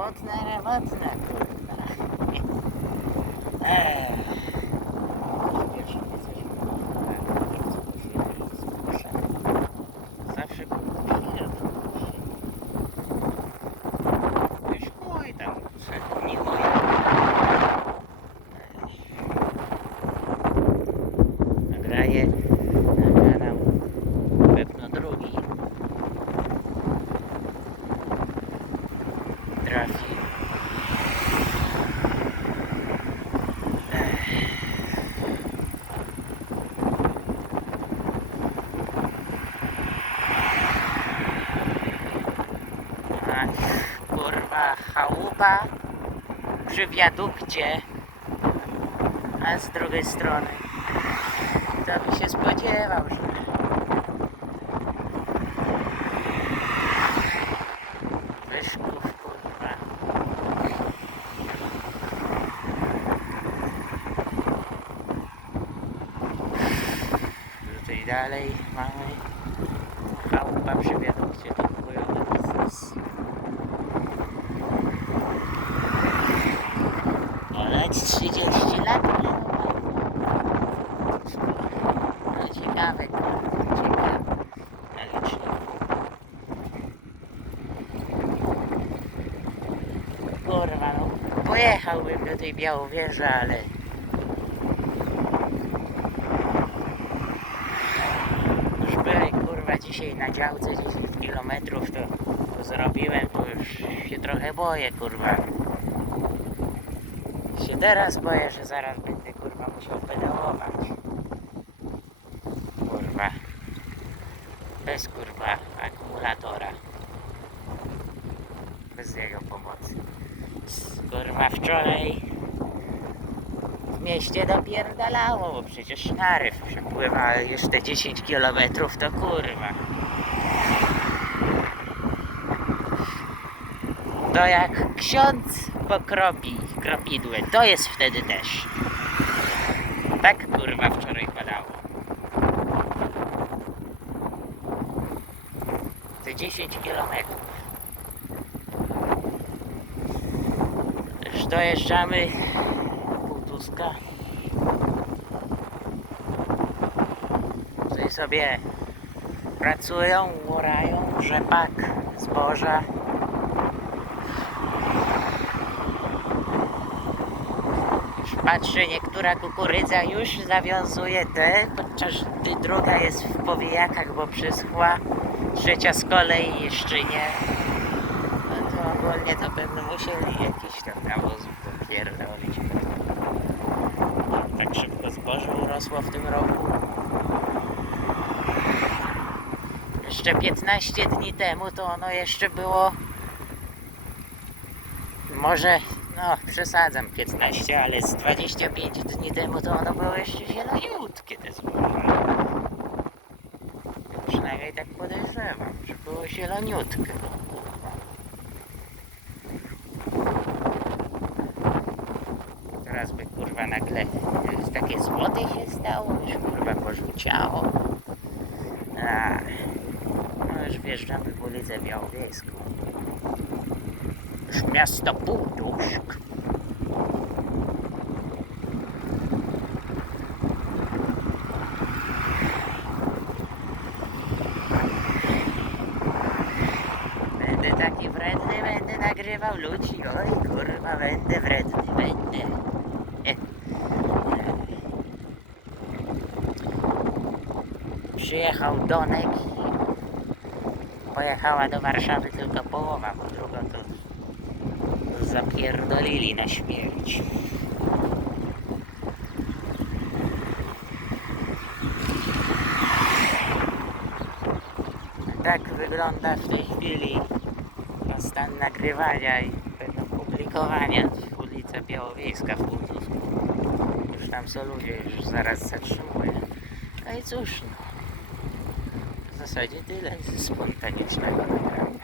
こうつながれな。えー chałupa przy wiadukcie, a z drugiej strony kto by się spodziewał, że Wyszków, kurwa. Tutaj dalej mamy chałupa przy wiadukcie, to chujowy biznes. Oleć 30 lat. No ciekawe, ciekawe. Kurwa, no pojechałbym do tej Białowieży, ale... Już byłem, kurwa, dzisiaj na działce 10 km to zrobiłem, to już się trochę boję, kurwa. Teraz boję, że zaraz będę, kurwa, musiał pedałować. Kurwa. Bez, kurwa, akumulatora. Bez jego pomocy. Kurwa, wczoraj w mieście dopierdalało, bo przecież naryw przepływa te 10 km, to kurwa. To jak ksiądz pokropi kropidłę, to jest wtedy też. Tak kurwa wczoraj padało. Te 10 kilometrów. Już dojeżdżamy Półtuska. Tutaj sobie pracują, łorają rzepak, zboża. Już patrzę, niektóra kukurydza już zawiązuje te, podczas gdy druga jest w powijakach, bo przyschła. Trzecia z kolei jeszcze nie. No to ogólnie to będą musieli jakiś tam nawozów dopierdolić. Tak szybko zboże urosło w tym roku. Jeszcze 15 dni temu to ono jeszcze było może, no przesadzam 15, ale z 25 dni temu to ono było jeszcze zieloniutkie te zboże. Przynajmniej tak podejrzewam, że było zieloniutkie. Teraz by kurwa nagle już takie złote się stało, już kurwa porzuciało. A, no już wjeżdżamy w ulicę Białowieską. Już miasto Półtusk. Będę taki wredny, będę nagrywał ludzi. Oj kurwa, będę wredny, będę. Przyjechał Donek i pojechała do Warszawy tylko połowa, zapierdolili na śmierć. Tak wygląda w tej chwili stan nagrywania i publikowania ulica Białowiejska w Półtusku. Już tam są ludzie, już zaraz zatrzymuję. No i cóż, no. W zasadzie tyle ze spontanicznego nagrania.